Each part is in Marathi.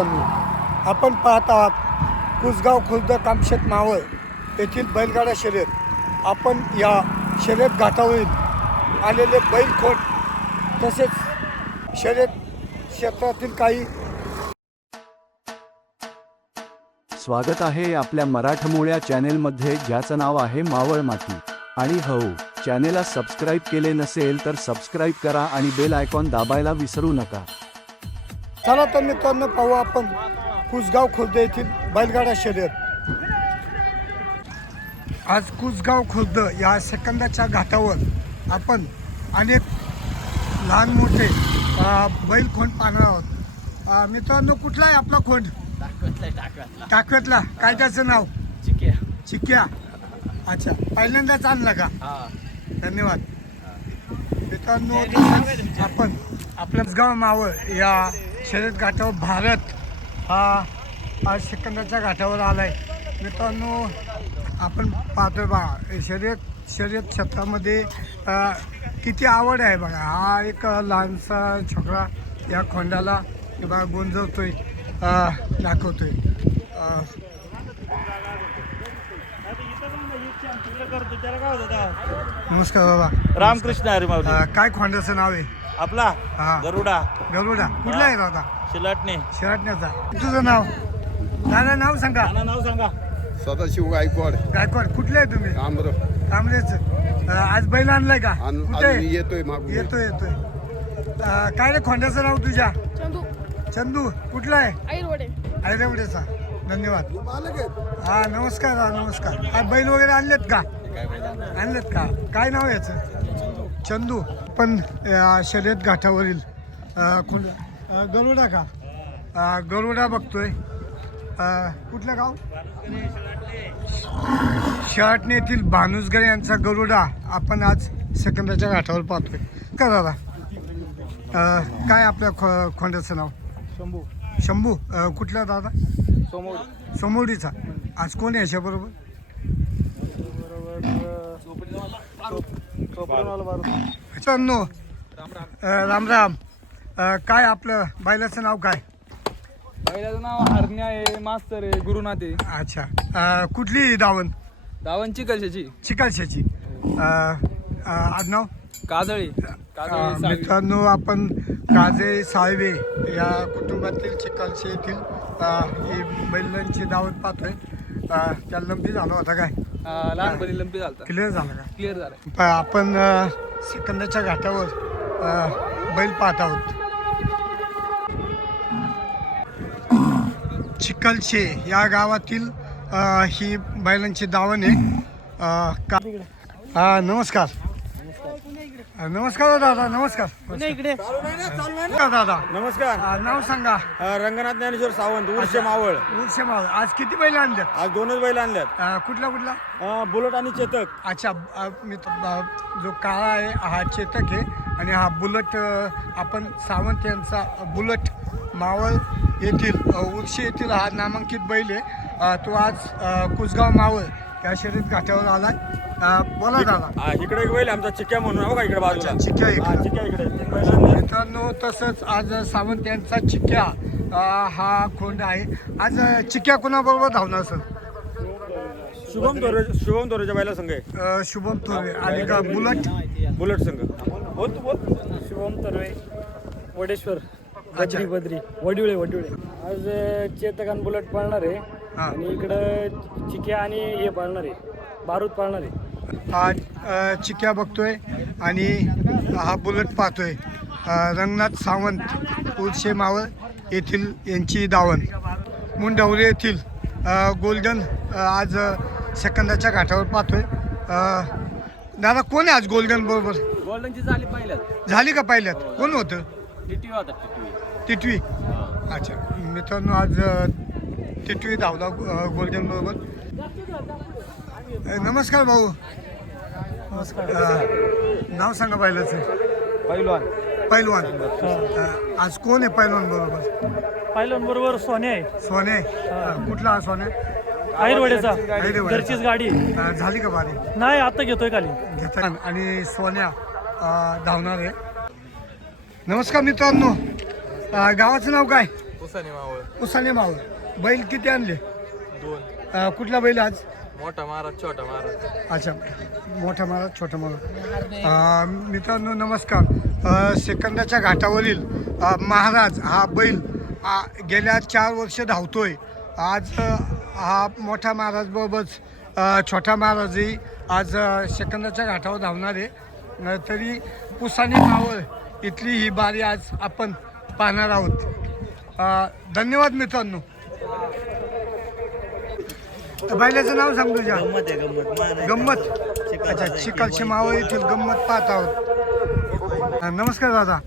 आपण पाहत आहात कुसगाव खुर्द कामशेत मावळ येथील बैलगाडा शर्यत। आपण या शर्यत घाटावरील आलेले बैलखोट तसेच शर्यत क्षेत्रातील काही स्वागत आहे आपल्या मराठमोळ्या चॅनेलमध्ये, ज्याचं नाव आहे मावळ माती। आणि हो, चॅनेलला सबस्क्राईब केले नसेल तर सबस्क्राईब करा आणि बेल आयकॉन दाबायला विसरू नका। चला तर मित्रांनो, पाहू आपण कुसगाव खुर्द येथील बैलगाडा शर्यत। आज कुसगाव खुर्द या सेकंदाच्या घाटावर आपण अनेक लहान मोठे बैल खोंड पाहणार आहोत। मित्रांनो, कुठला आहे आपला खोंड? टाकव्यातला। काय त्याचं नाव? चिक्या। अच्छा, पहिल्यांदाच आणला का? धन्यवाद मित्रांनो। आपण आपल्या कुसगाव मावळ या शर्यत घाटावर भारत हा आज सेकंदाच्या घाटावर आलाय। मित्रांनो, आपण पाहतोय बघा शर्यत क्षेत्रामध्ये किती आवड आहे बघा। हा एक लहानसा छोकरा या खोंडाला बघा गोंजवतोय, दाखवतोय। नमस्कार बाबा। रामकृष्ण हरी माऊली। काय खोंडाचं नाव आहे आपला हा गरुडा। गरुडा कुठला आहे दादा? शिलाटणे। शिराटण्याचा। तुझं नाव? दादा नाव सांगा। नाव सांगा। सदाशिव गायकवाड। गायकवाड। कुठले आहे तुम्ही? आमर आज बैल आणलाय का? कुठे येतोय मागून येतोय काय रे खोंड्याचं नाव तुझ्या? चंदू। चंदू। कुठला आहे? आईरवडे। आयरवडेचा। धन्यवाद। हा नमस्कार। नमस्कार। काय बैल वगैरे आणलेत का? आणलेत का? काय नाव याचं? चंदू। पण शर्यत घाटावरील गरुडा का? गरुडा बघतोय। कुठलं गाव? शहाटणे येथील भानुसगर यांचा गरुडा आपण आज सेकंदाच्या घाटावर पाहतोय का दादा? काय आपल्या खोंड्याचं नाव? शंभू। शंभू। कुठला दादा? सोमोडीचा। आज कोण आहे याच्याबरोबर? मित्रांनो, राम राम। काय आपलं बैलाचं नाव काय? बैलाचं नाव हरण्या आहे, मास्तर आहे, गुरुनाथ आहे। अच्छा, कुठली दावण? दावणची कशाची? चिकालशाची। आडनाव? काजळी। मित्रांनो, आपण काजे साळवे या कुटुंबातील चिकालशे येथील ही बैलांची दावत पाहतोय। त्या लंपी झाला होता काय? लहानपणी लंपी झालता। क्लिअर झाला का? क्लिअर झालं। आपण सेकंदाच्या घाटावर बैल पाहत आहोत। चिखलशे या गावातील ही बैलांची दावण आहे। नमस्कार। नमस्कार दादा। नमस्कार दादा। नमस्कार। नाव सांगा। रंगनाथ ज्ञानेश्वर सावंत, उर्षे मावळ। उर्षे मावळ। आज किती बैल आणल्यात? आज दोनच बैल आणल्यात। कुठला? बुलेट आणि चेतक। अच्छा, जो काळा आहे हा चेतक आहे आणि हा बुलट आपण सावंत यांचा बुलट मावळ येथील उर्षे येथील हा नामांकित बैल आहे। तो आज कुसगाव मावळ या शर्यत घाटावर आलाय। बोला दादा। इकडे एक बैल आमचा चिक्या म्हणून हो का, इकडे बाजूला चिक्या इकडे। चिक्या इकडे। तीन बैल आणले। मित्रांनो, तसंच आज सावंत यांचा चिक्या हा खोंड आहे। आज चिक्या कोणाबरोबर धावणार सर? शुभम तोरेच्या बैला संघ आहे। शुभम थोरे आणि का बुलट? बुलेट संघ। बोल तू बोल। शुभम तर्वे, वडेश्वर, बद्री, वडिवळे। आज चेतक आणि बुलेट पाळणार आहे आणि इकडं चिक्या आणि हे पाळणार आहे, बारूद पाळणार आहे। हा चिक्या बघतोय आणि हा बुलट पाहतोय। रंगनाथ सावंत उर्षे मावळ येथील यांची दावण। मुंडवरे येथील गोल्डन आज सेकंदाच्या घाटावर पाहतोय। दादा, कोण आहे आज गोल्डन बरोबर? गोल्डनची झाली पहिल्यात। झाली का पहिल्यात? कोण होतं? टिटवी होता। टिटवी। अच्छा, मित्रांनो, आज टिटवी धावला गोल्डन बरोबर। नमस्कार भाऊ। नमस्कार। नाव सांगा बैलाचं? पैलवान। आज कोण आहे पैलवान बरोबर? पायलन बरोबर सोने आहे। सोने। कुठला हा सोने? आईरवडेचा। आईरवडेचा। घरचीच गाडी आहे। झाली का बारी? नाही, आता घेतोय खाली। घेता। आणि सोन्या धावणार आहे। नमस्कार मित्रांनो, गावाचं नाव काय? उसाने मावळ उसाने मावळ. बैल किती आणले? 2. कुठला बैल आज? मोठा महाराज छोटा महाराज. अच्छा, मोठा महाराज छोटा महाराज. मित्रांनो नमस्कार. सेकंदाच्या घाटावरील महाराज हा बैल गेल्या 4 वर्ष धावतोय. आज हा मोठा महाराज बरोबरच छोटा महाराजही आज सेकंदाच्या घाटावर धावणार आहे. तरी उसाने मावळ इथली ही बारी आज आपण पाहणार आहोत. धन्यवाद मित्रांनो. बैलाचं नाव सांग तुझ्या. गंमत. अच्छा, चिखलचे मावळ येथील गंमत पाहत आहोत. नमस्कार दादा.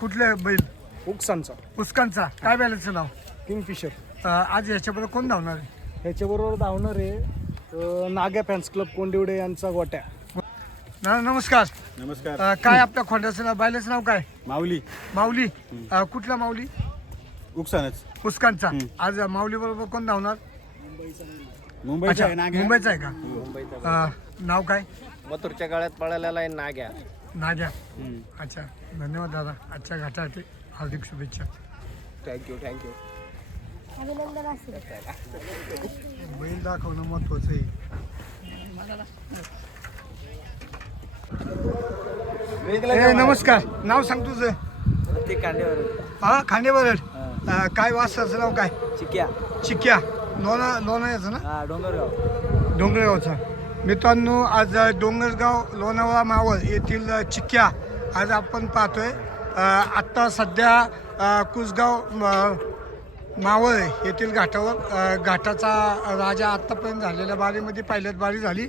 कुठले बैल? उकसांचा उस्कांचा. काय बैलाचं नाव? किंगफिशर. आज याच्याबरोबर कोण धावणार आहे? ह्याच्याबरोबर धावणार आहे नाग्या फॅन्स क्लब कोंडिवडे यांचा गोट्या. नमस्कार. नमस्कार. काय आपल्या खोंड्याचं नाव? बैलाचं नाव काय? माऊली. माऊली. कुठला माऊली? उकसानच. उस्कांचा. आज माऊली बरोबर कोण धावणार? मुंबईचा अच्छा, मुंबईचा आहे का? नाव काय? मथुरच्या काळात पळालेला आहे नाग्या. नाग्या. अच्छा, धन्यवाद दादा. आजच्या घाटासाठी हार्दिक शुभेच्छा. थँक्यू. अभिनंदन असेल. बैल दाखवणं महत्वाचं आहे. नमस्कार. नाव सांग तुझं. हा, खांडेवरड. काय वासराचं नाव काय? चिक्या. लोणावळ्याचं ना? डोंगरगावचा. मित्रांनो आज डोंगरगाव लोणावळा मावळ येथील चिक्या आज आपण पाहतोय. आत्ता सध्या कुसगाव मावळ येथील घाटावर घाटाचा राजा आत्तापर्यंत झालेल्या बारीमध्ये पहिल्याच बारी झाली.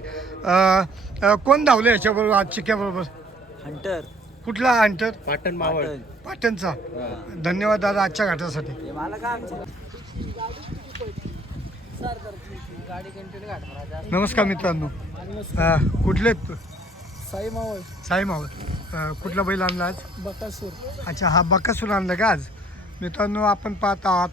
कोण धावलं याच्याबरोबर आज चिक्याबरोबर? हंटर. कुठला हंटर? पाटण मावळ. पाटणचा. धन्यवाद दादा आजच्या घाटासाठी. नमस्कार मित्रांनो. कुठले आहेत? साई मावळ. साई मावळ. कुठला बैल आणला आज? बकासूर. अच्छा, हा बकासूर आणला का आज? मित्रांनो आपण पाहत आहात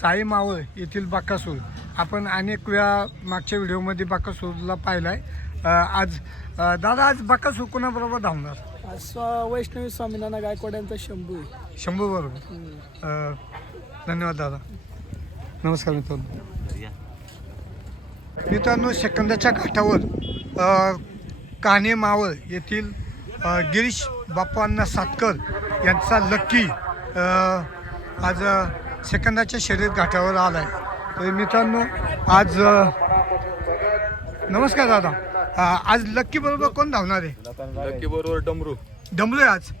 साई मावळ येथील बकासूर. आपण अनेक वेळा मागच्या व्हिडिओमध्ये बकासूरला पाहिला आहे. आज दादा आज बकासूर कोणाबरोबर धावणार? वैष्णवी स्वामीनाना गायकवाड यांचा शंभू आहे. शंभू बरोबर. धन्यवाद दादा. नमस्कार मित्रांनो सेकंदाच्या घाटावर कान्हे मावळ येथील गिरीश बाप्पांना सातकर यांचा लक्की आज सेकंदाच्या शर्यत घाटावर आला आहे. तर मित्रांनो आज नमस्कार दादा. आज लक्की बरोबर कोण धावणार आहे? लक्की बरोबर डमरू. डमरू आहे आज.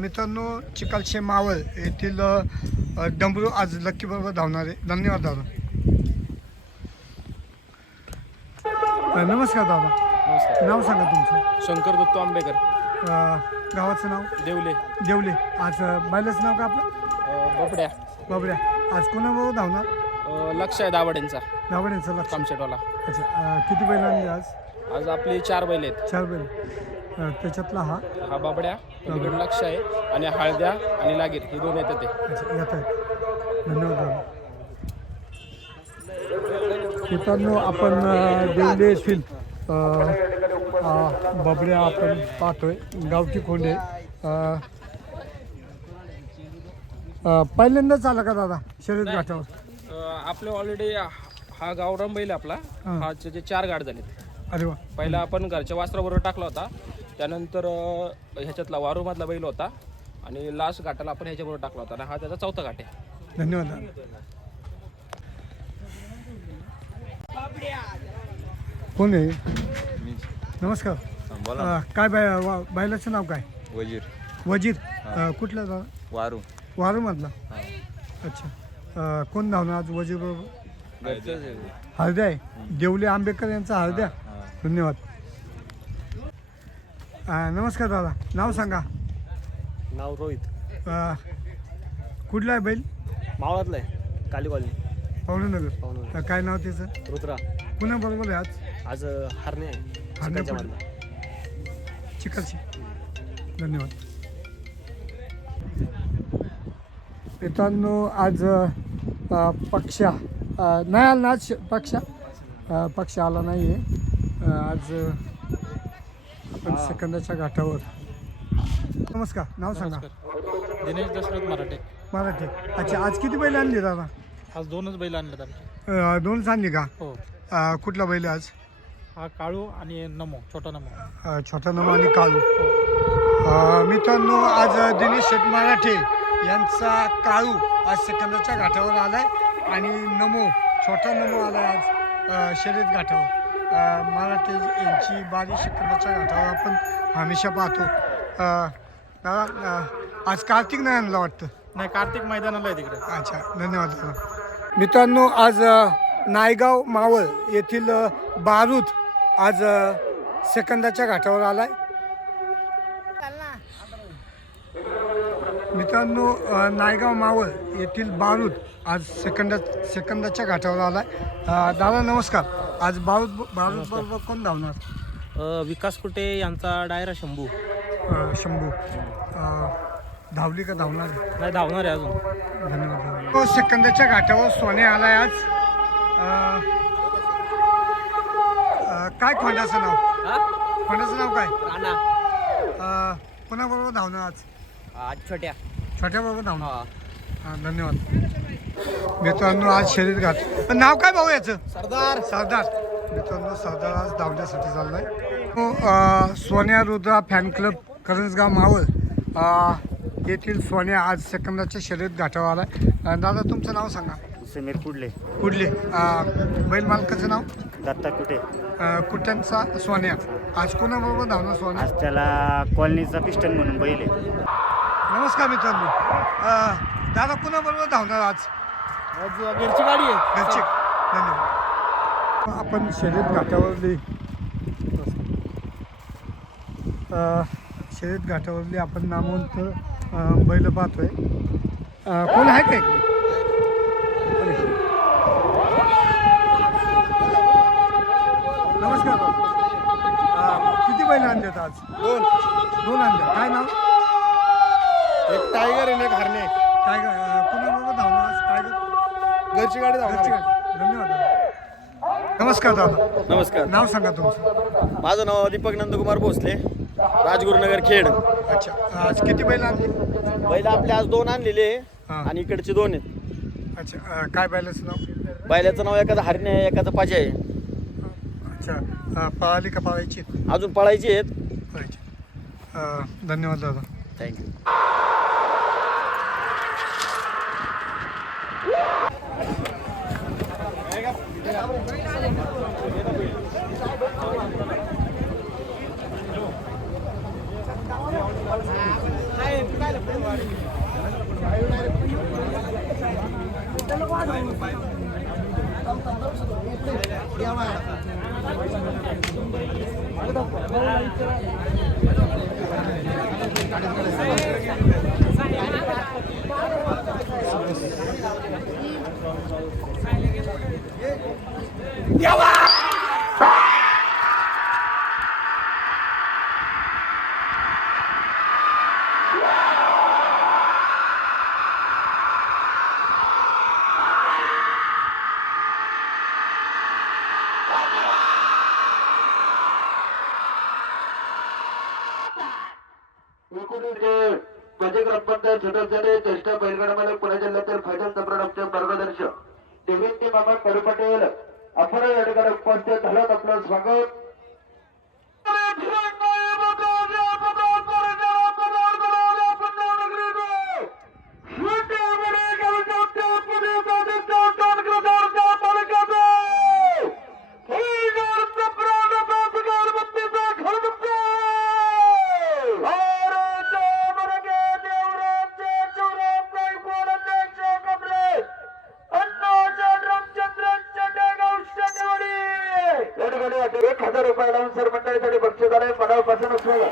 मित्रांनो चिखलचे मावळ येथील डमरू आज लक्की बरोबर धावणार आहे. धन्यवाद दादा. नमस्कार दादा. नाव सांगा तुमचं. शंकर दत्तो आंबेकर. गावाचं नाव? देवले. देवले. आज बैलाचं नाव का आपलं? बबड्या. बाबऱ्या. आज कोणाबरोबर धावणार? लक्ष आहे दावड्यांचा. धावड्यांचं लक्ष. कामशेटवाला. अच्छा, किती बैल आणले आज? आज आपले 4 बैल आहेत. 4 बैल. त्याच्यातला हा बाबड्या, पलीकडे लक्ष आहे आणि हळद्या आणि लागीर हे 2 येतात ते. अच्छा, येत आहेत. धन्यवाद दादा. मित्रांनो आपण देवले येथील बाबड्या आपण पाहतोय. गावठी खोंडे. पहिल्यांदाच आला का दादा शर्यत घाटावर? आपले ऑलरेडी हा गावरान बैल आपला. हा 4 गाड झालेत. अरे वा. पहिला आपण घरच्या वासराबरोबर टाकला होता. त्यानंतर ह्याच्यातला वारूमधला बैल होता आणि लास्ट घाटाला आपण ह्याच्याबरोबर टाकला होता आणि हा त्याचा 4था घाट आहे. धन्यवाद दादा. कोण आहे? नमस्कार. काय बैलाचं नाव काय? वजीर. वजीर. कुठला दादा? वारू. वारूमधला. अच्छा, कोण धावणार आज वजीर बरोबर? हळद्या आहे. देवले आंबेकर यांचा हळद्या. धन्यवाद. नमस्कार दादा. नाव सांगा. नाव रोहित. कुठला आहे बैल? मावळातलं आहे. काली कॉलनी. पवननगर. काय नाव त्याचं? रुद्रा. पुन्हा बरोबर आहे आज? आज हरणे आहे. चिखलची. धन्यवाद. मित्रांनो आज पक्षा नाही आला ना आज. पक्ष आला नाही आहे आज. आपण सेकंदाच्या घाटावर. नमस्कार. नाव सांगा. दिनेश दशरथ मराठे. मराठी. अच्छा, आज किती बैल आणली दादा? आज 2च बैल आणलेत आमचे. 2 आणली का? हो. कुठला बैल आहे आज? हा काळू आणि नमो, छोटा नमो. छोटा नमो आणि काळू. मित्रांनो, आज दिनेश शेठ मराठे यांचा काळू आज सेकंदाच्या घाटावर आलाय आणि नमो, छोटा नमो आलाय आज शर्यत घाटावर. मराठे यांची बारी सेकंदाच्या घाटावर आपण हमेशा पाहतो. दादा, आज कार्तिक नाही आणला वाटतं? नाही, कार्तिक मैदानाला आहे तिकडे. अच्छा, धन्यवाद दादा. मित्रांनो, आज नायगाव मावळ येथील बारूद आज सेकंदाच्या घाटावर आलाय. मित्रांनो, नायगाव मावळ येथील बारूद आज सेकंदाच्या घाटावर आलाय. दादा नमस्कार. आज बारूद बरोबर कोण धावणार? विकास कुटे यांचा डायरा शंभू. शंभू धावली का धावणार? नाही, धावणार आहे अजून. धन्यवाद. सेकंदाच्या घाटावर सोने आलाय आज. काय खोंडाचं नाव? खोंडाचं नाव काय? कोणाबरोबर धावणार आज? छोट्या बरोबर धावणार. धन्यवाद. मित्रांनो, आज शर्यत घाट. नाव काय भाऊ याचं? सरदार. मित्रांनो, सरदार आज धावण्यासाठी चाललाय. सोन्या रुद्रा फॅन क्लब करंजगाव मावळ येथील सोन्या आज सेकंदाच्या शर्यत घाटावर आलाय. दादा तुमचं नाव सांगा. समीर कुडले. बैल मालकाचं नाव? दत्ता कुटे. कुट्यांचा सोन्या आज कोणाबरोबर धावणार? सोन्या आज त्याला कॉलनीचा पिस्टन म्हणून बैल आहे. नमस्कार मित्रांनो. दादा कोणाबरोबर धावणार आज? घरची गाडी आहे. घरचे. धन्यवाद. आपण शर्यत घाटावरली आपण नामवंत बैल पाहतोय. कोण आहे काय? नमस्कार. किती बैल आणलेत आज? 2 आणले. काय नाव? एक टायगर आणि एक हरणे. टायगर. कोणाबरोबर धावणार आज? टायगर. घरची गाडी घरची गाडी. धन्यवाद दादा. नमस्कार दादा. नमस्कार. नाव सांगा तुमचं. माझं नाव दीपक नंदकुमार भोसले, राजगुरुनगर खेड. अच्छा, आज किती बैल आणले? बैल आपले आज 2 आणलेले हां. आणि इकडचे 2 आहेत. अच्छा, काय बैलाचं नाव? बैलाचं नाव एकाचं हरणे आहे, एकाचं पाजा आहे. अच्छा, पळाली का पळायची? अजून पळायची आहेत. पळायची. धन्यवाद दादा. थँक्यू. छोटे ज्येष्ठ बैलगाडा मालक पुणे जिल्ह्यातील फायनल सम्राटचे मार्गदर्शक देवेंद्र मामा कडू पटेल आपण या ठिकाणी उपस्थित झाल्यात. आपलं स्वागत. ₹1000 अनाउन्सर मंडळीसाठी बक्षीस आलंय. मनापासून स्वागत.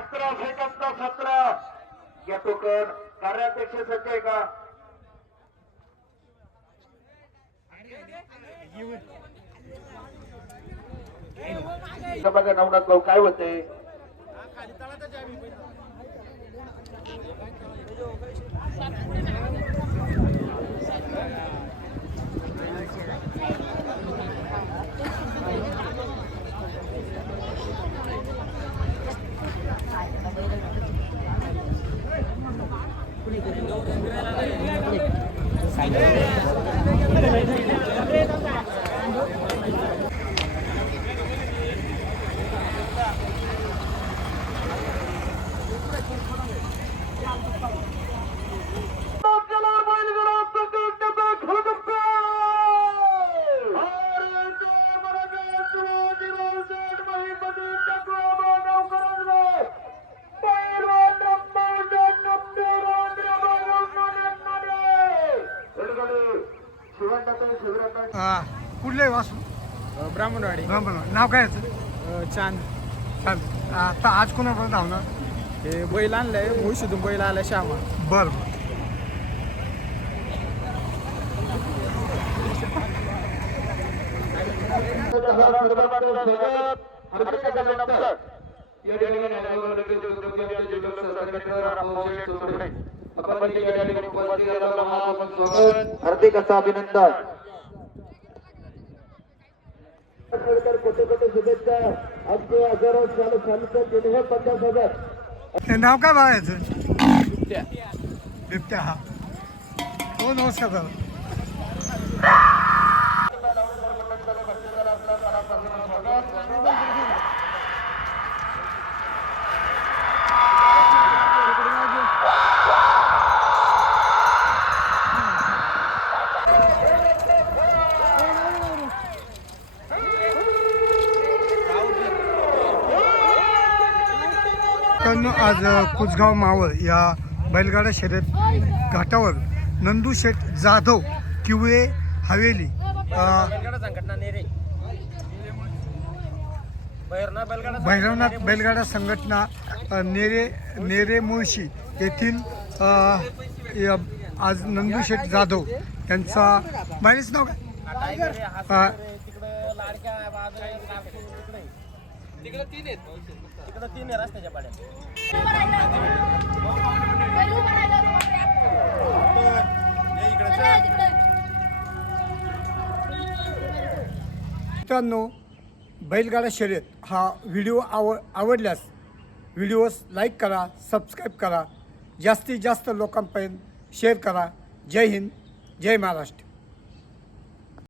17 सेकंद 17 या टोकन कार्याध्यक्ष सज्ज आहे का बघा नवनाथ भाऊ काय होते कुठले वासू ब्राह्मणवाडी ब्राह्मण नाव काय याचं छान चाल आता आज कोणापर्यंत धावणार हे बैल आणलंय मुळशीतून बैल आलाय श्यामा बरं हार्दिक असं अभिनंदन कोटी कोटी शुभेच्छा अगदी हजारो चालू चालू 50,000 ते नाव काय बघा याचं बिबट्या हा हो नमस्कार दादा आज कुचगाव मावळ या बैलगाडा शर्यत घाटावर नंदू शेठ जाधव किवळे हवेली भैरवनाथ बैलगाडा संघटना नेरे मुळशी येथील आज नंदू शेठ जाधव यांचा बाईच नाव काय तिकडे तीन आहे रस्त्याच्या पाड्यात मित्रांनो बैलगाडा शर्यत हा व्हिडिओ आवडल्यास व्हिडिओस लाईक करा सबस्क्राईब करा जास्तीत जास्त लोकांपर्यंत शेअर करा जय हिंद जय महाराष्ट्र